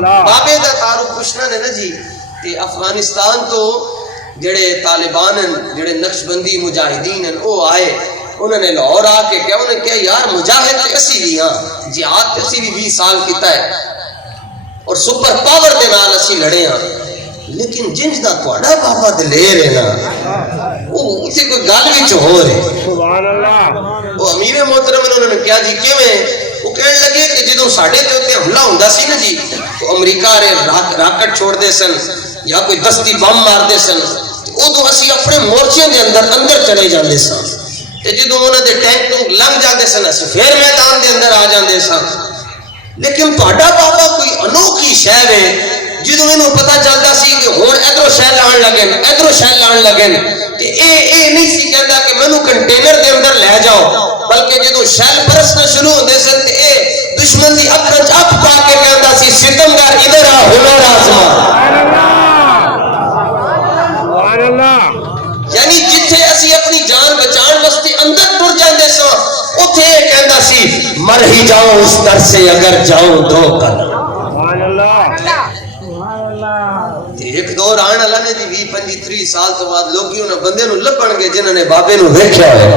بابے دا تعارف پوچھنا نے نا جی تے افغانستان تو جڑے طالبان ہیں جڑے نقش بندی مجاہدین ہیں وہ آئے انہوں نے لاہور آ کے کیا انہوں نے کہا یار مجاہد تے اسی بھی ہاں جہاد تے اسی بھی 20 سال کیتا ہے اور سپر پاور دے نال اسی لڑے ہاں لیکن جنج دا تہاڈا بابا دلیر ہے نا وہ اسی کوئی گل وچ ہو رہے سبحان اللہ وہ امیر محترم انہوں نے کہا جی کیویں وہ کہنے لگے کہ جدوں ساڈے تے اوتے حملہ ہوندا سی نا جی تو امریکہ والے راکٹ چھوڑ دے سن یا کوئی دستی بم مار دے سن ادو اسی اپنے مورچے دے اندر چلے جاندے سن تے جدوں انہاں دے ٹینک تو لنگ جاندے سن اسی پھر میدان دے اندر آ جاندے سن لیکن تہاڈا بابا کوئی انوکھی شے ہے جدوں انہوں پتہ چلدا سی کہ ہن ادھروں شے لان لگے کہ اے نہیں سی کہندا کہ مینوں کنٹینر دے اندر لے جاؤ بلکہ جدوں شیل برسنا شروع ہوندے سن تے اے دشمن دی اکھاں وچ اپ پا کے کہندا سی ستمگار ادھر آ ہنر آزما سبحان اللہ یعنی جتھے اسی اپنی جان بچان واسطے اندر ٹر جاندے سو اوتھے کہندا سی مر ہی جاؤں اس در سے اگر جاؤں دو قدم سبحان اللہ ایک دور آن اللہ نے جی 20-25-30 سال تو بعد لوگی انہیں بندے نو لبن گے جنہوں نے بابے نو ویکھیا ہے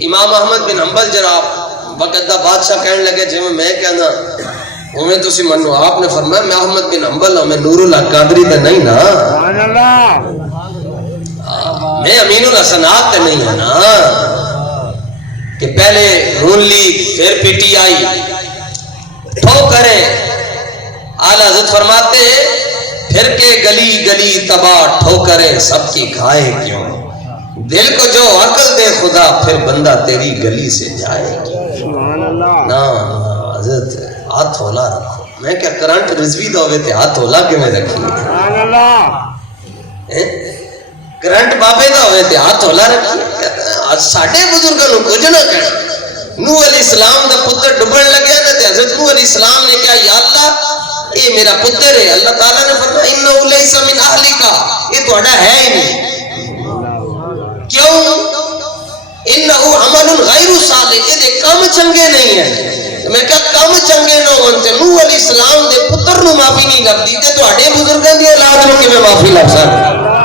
امام احمد بن حنبل جناب وقت دا بادشاہ کہنے لگے جی میں کہنا ہمیں تسی منو آپ نے فرمایا میں احمد بن حنبل ہوں میں نور اللہ قادری تے نہیں نا میں امین الحسنات تے نہیں ہے نا کہ پہلے نون لیگ پھر پی ٹی آئی ٹھوکریں اعلیٰ حضرت فرماتے ہیں پھر کے گلی گلی تباہ ٹھوکریں سب کی کھائے کیوں دل کو جو عقل دے خدا پھر بندہ تیری گلی سے جائے نا حضرت ہاتھ ہولا رکھو میں کیا کرنٹ رضوی دا ہوئے تھے ہاتھ ہولا کے میں رکھی کرنٹ بابے دا ہوئے تھے ہاتھ ہولا رکھی ساڑھے بزرگوں کو کچھ نہ کہنا نوح علیہ السلام دا پتر ڈبن لگیا نا تے حضرت نوح علیہ السلام نے کہا یا اللہ اے میرا پتر ہے اللہ تعالیٰ نے فرمایا انہو لیسا من اہلکا یہ توڑا ہے ہی نہیں کیوں انہو عمل غیر صالح یہ دے کام چنگے نہیں ہیں میں کہا کام چنگے نہ ہوتے نوح علیہ السلام دے پتر نو معافی نہیں لگ دی تے توڑے بزرگاں دی اولاد نو کہ میں معافی لگ سکتا